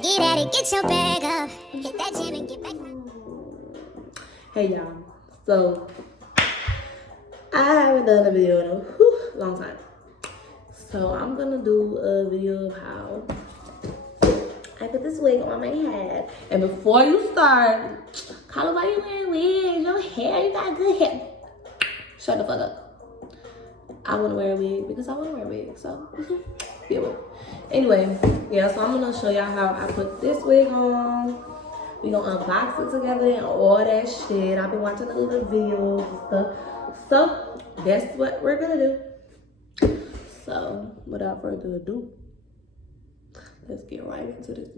girl, get at it, get your bag up. Hit that gym and get back. Hey y'all, so I haven't done a video in a long time. So I'm gonna do a video of how I put this wig on my head. And before you start, Carla, why you wearing wigs? Your hair, you got good hair. Shut the fuck up. I want to wear a wig because I want to wear a wig. So, yeah. Anyway, yeah, so I'm going to show y'all how I put this wig on. We going to unbox it together and all that shit. I've been watching the little videos and stuff. So, that's what we're going to do. So, without further ado, let's get right into this.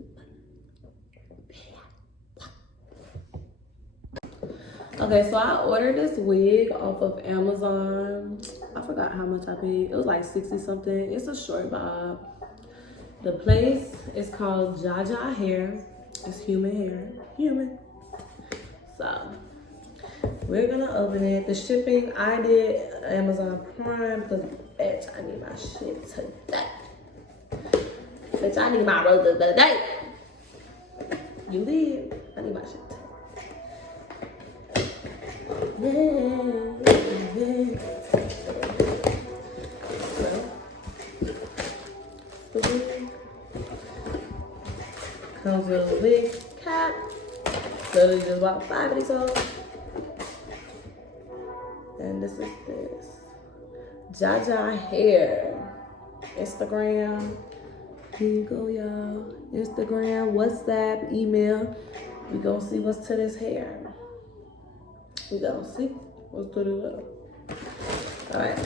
Okay, so I ordered this wig off of Amazon. I forgot how much I paid. It was like 60 something. It's a short bob. The place is called Jaja hair. It's human hair. Human. So, we're gonna open it. The shipping, I did Amazon Prime because, bitch, I need my shit today. Bitch, I need my roses today. You did. I need my shit today. Comes with a wig cap. So you just bought 5 of these hoes. And this is this. Jaja hair. Instagram. Here you go, y'all. Instagram, WhatsApp, email. We gonna see what's to this hair. We gonna see what's to this hair. Alright.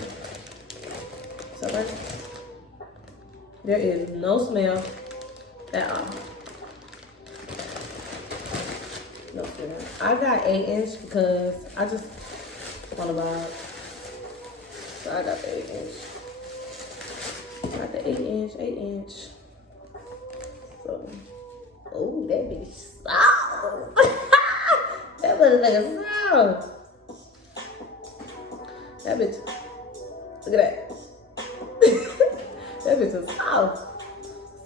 So first, there is no smell at all. No smell. I got 8-inch because I just want to buy it. So I got the 8-inch. Got the 8-inch. So, oh, that bitch soft. That motherfucker soft. That bitch, look at that. That bitch is soft.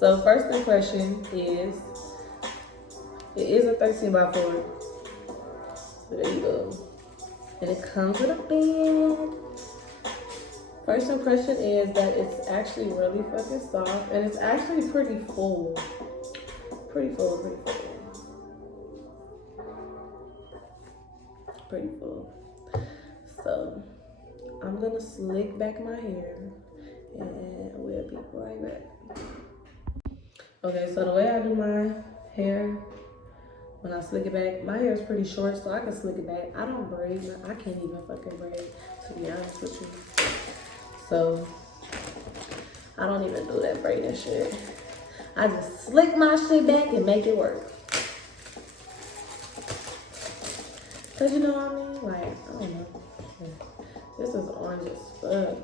So first impression is, it is a 13x4. So there you go. And it comes with a bed. First impression is that it's actually really fucking soft. And it's actually pretty full. Pretty full. So, I'm gonna slick back my hair. And we'll be right back. Okay, so the way I do my hair, when I slick it back, my hair is pretty short, so I can slick it back. I don't braid. I can't even fucking braid, to be honest with you. So, I don't even do that braiding shit. I just slick my shit back and make it work. Cause you know what I mean? Like, I don't know. This is orange as fuck.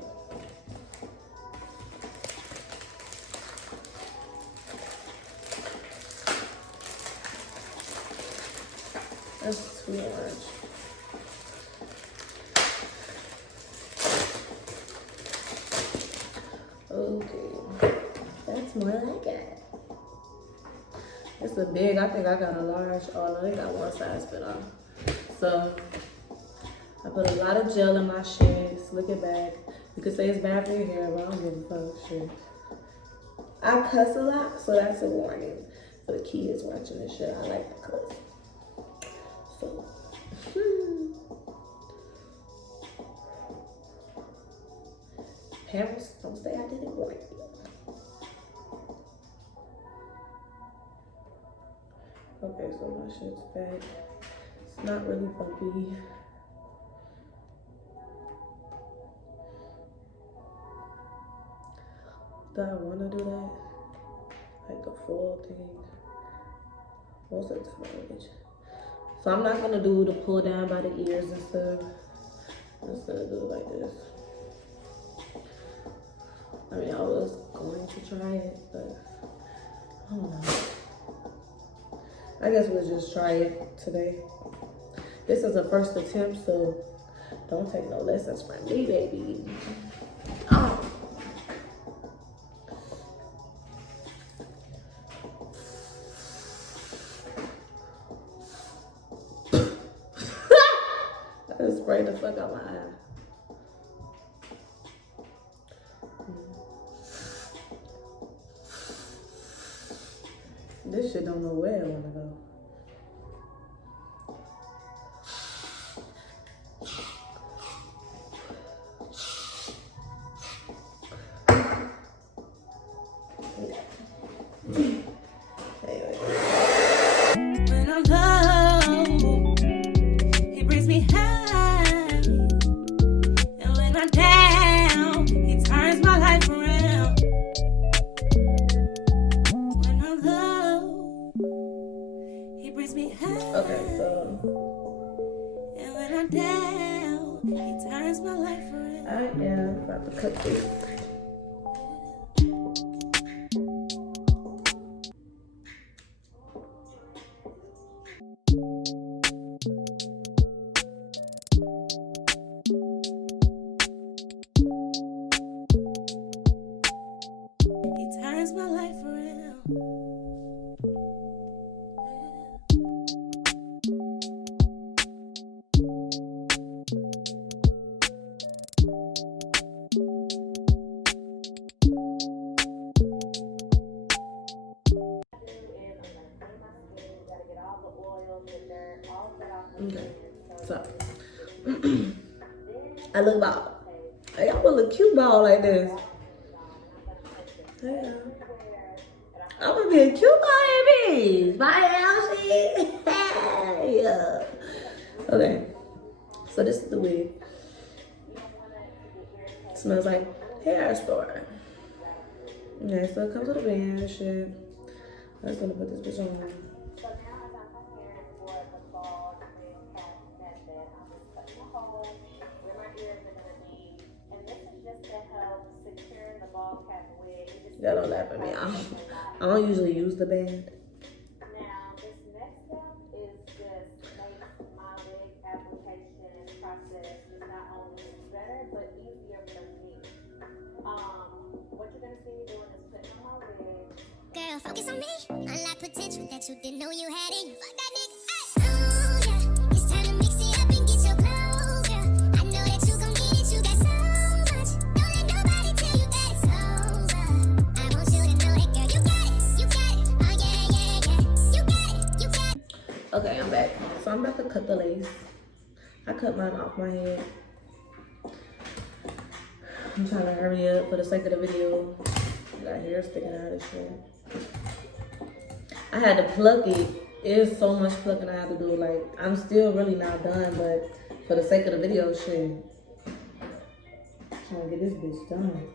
That's too orange. Okay, that's more like it. It's a big, I think I got a large. Oh no, they got one size fit on. So, I put a lot of gel in my shit, slick it back. You could say it's bad for your hair, but I don't give a fuck, shit. I cuss a lot, so that's a warning. For the kids watching this shit, I like to cuss. So, parents, don't say I didn't warn you. Okay, so my shit's back. It's not really bumpy. Do I want to do that? Like the full thing? Most of the time I don't. So I'm not gonna do the pull down by the ears and stuff. I'm just gonna do it like this. I mean, I was going to try it, but I don't know. I guess we'll just try it today. This is a first attempt, so don't take no lessons from me, baby. fuck out my eye. This shit don't know where I wanna go. When I'm low, he brings me high. And when I'm down, he turns my life around. When I'm low, he brings me high. Okay, so And when I'm down, he turns my life around. I am about to cut this. He turns my life around. Okay, so I look bald. Hey, I would look cute bald like this. Yeah. I'm gonna be a cute bald bitch. Bye, Elsie. Yeah. Okay, so this is the wig. Smells like hair store. Okay, so it comes with a band and shit. I'm just gonna put this bitch on. Y'all don't laugh at me. I don't usually use the band. Now, this next step is just make my wig application process is not only better but easier for me. What you're gonna see me doing is putting on my wig. Girl, focus on me. Unlock potential that you didn't know you had in you. Fuck that nigga. Ay. Oh, yeah. It's time to mix it up and get your glow, girl. I know that you gon' get it. You got so much. Don't let nobody tell you that it's over. I want you to know that, girl. You got it. You got it. Oh, yeah, yeah, yeah. You got it. You got it. Okay, I'm back. So I'm about to cut the lace. I cut mine off my head. I'm trying to hurry up for the sake of the video. Got hair sticking out of shit. I had to pluck it. It's so much plucking I have to do. Like, I'm still really not done, but for the sake of the video, shit. I'm trying to get this bitch done.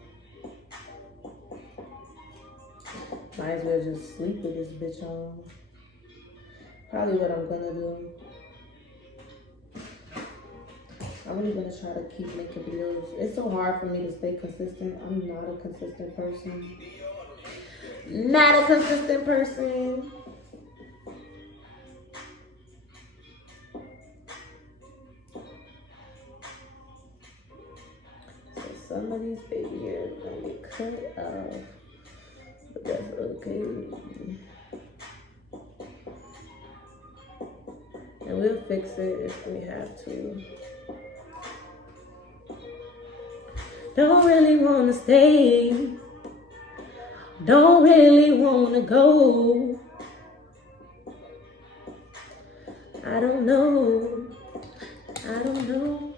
Might as well just sleep with this bitch on. Probably what I'm gonna do. I'm really gonna try to keep making videos. It's so hard for me to stay consistent. I'm not a consistent person. Not a consistent person. So some of these baby hairs are gonna get cut off. But that's okay. And we'll fix it if we have to. Don't really wanna stay. Don't really wanna go. I don't know. I don't know.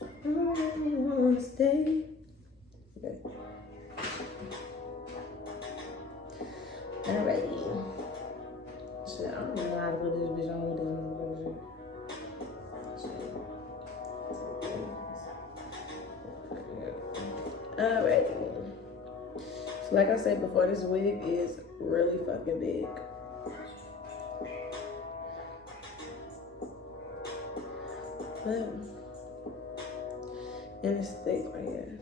I don't really wanna stay. Okay. Alrighty. Shit, I don't know how to put this bitch on with this motherfucker. Alrighty. So like I said before, this wig is really fucking big. But, and it's thick right here.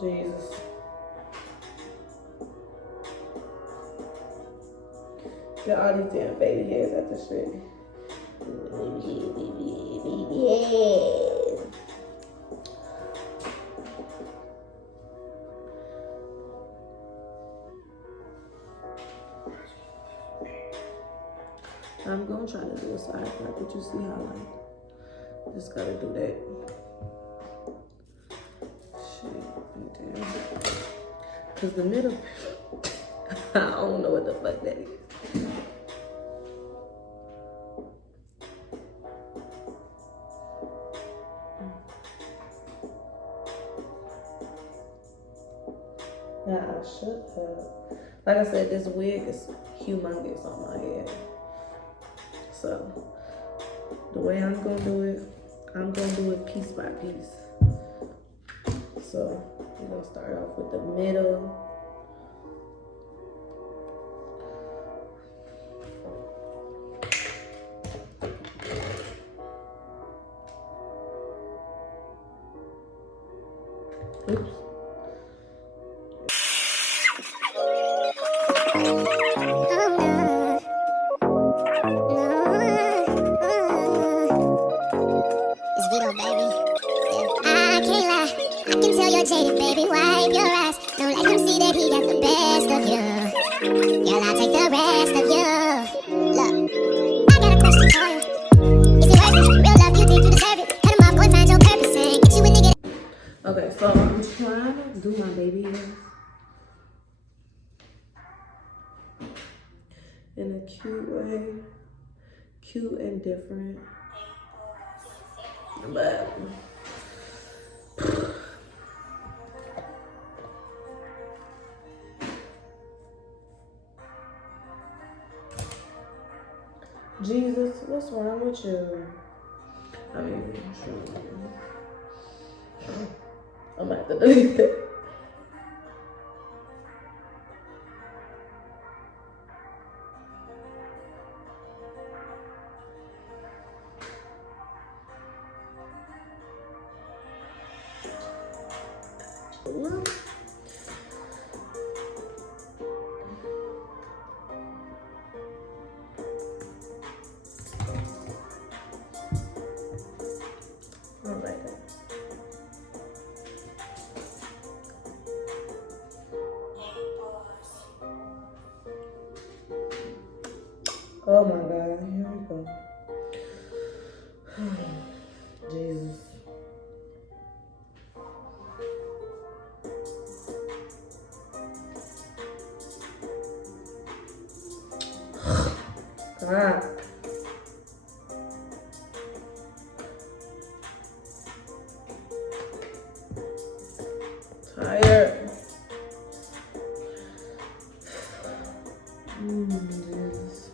Jesus. Got all these damn baby hairs at the shit. Baby hairs. I'm gonna try to do a side part, but you see how like just gotta do that. Shit, right there. Cause the middle, I don't know what the fuck that is. Nah, shut up. Like I said, this wig is humongous on my head. So the way I'm gonna do it piece by piece. So we're gonna start off with the middle. Oops. It's Vito, baby. I can't lie. I can tell you're jaded, baby. Wipe your eyes. Don't let him see that he got the best of you. Girl, I'll take the rest of you. Look, I got a question for you. Is it worth it? Real love, you think you deserve it? Cut him off, go and find your purpose and get you a nigga. Okay, so I'm trying to do my baby hair in a cute way, cute and different. But Jesus, what's wrong with you? I mean, I'm gonna have to delete that. All right. Oh my God, here we go. Jesus. God. Tired. Jesus.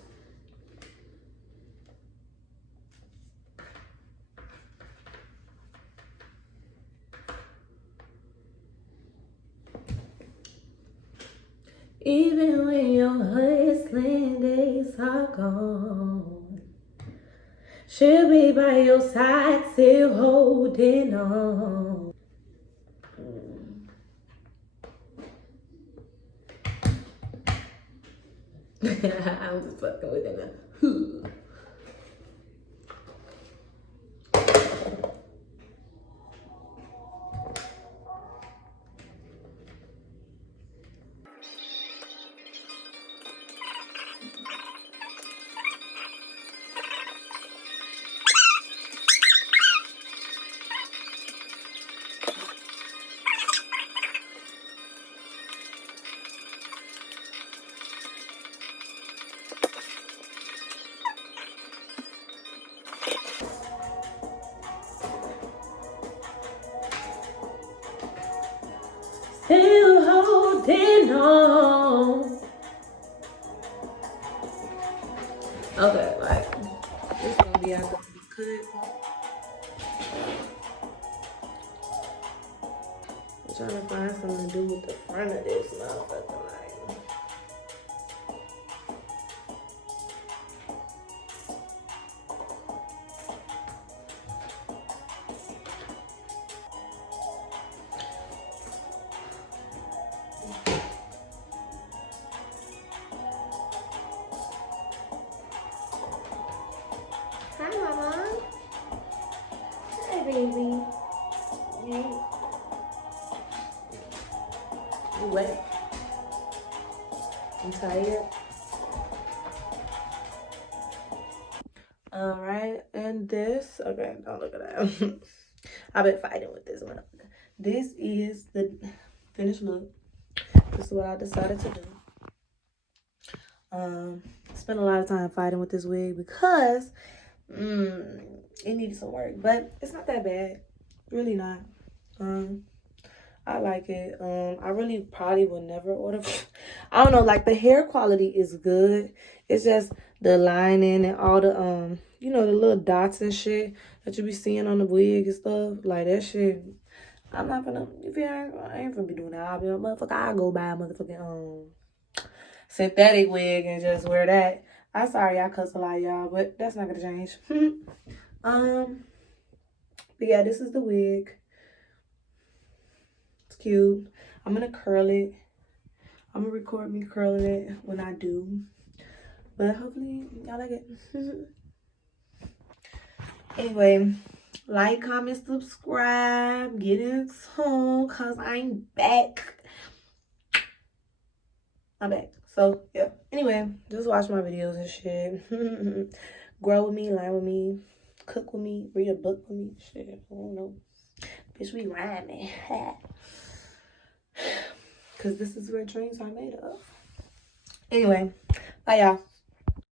Even when your hustling days are gone, she'll be by your side still holding on. I'm just fucking with it. Still holding on. Okay, like this gonna be after we cut. I'm trying to find something to do with the front of this motherfucker. Like, hi, mama. Hi, baby. Hey. You wet? You tired? All right, and this, okay, don't look at that. I've been fighting with this one. This is the finished look. This is what I decided to do. Spent a lot of time fighting with this wig because it needed some work, but it's not that bad. Really not. I like it. I really probably would never order. I don't know, like the hair quality is good. It's just the lining and all the you know, the little dots and shit that you be seeing on the wig and stuff. Like that shit. I'm not gonna. I ain't gonna be doing that. I'll be a motherfucker. I'll go buy a motherfucking synthetic wig and just wear that. I'm sorry I cuss a lot, y'all, but that's not gonna change. But yeah, this is the wig. It's cute. I'm gonna curl it. I'm gonna record me curling it when I do. But hopefully y'all like it. Anyway, like, comment, subscribe, get in tune, cause I'm back. I'm back. So yeah. Anyway, just watch my videos and shit. Grow with me, learn with me, cook with me, read a book with me. Shit, I don't know. Bitch, we rhyming. Cause this is what dreams are made of. Anyway, bye y'all.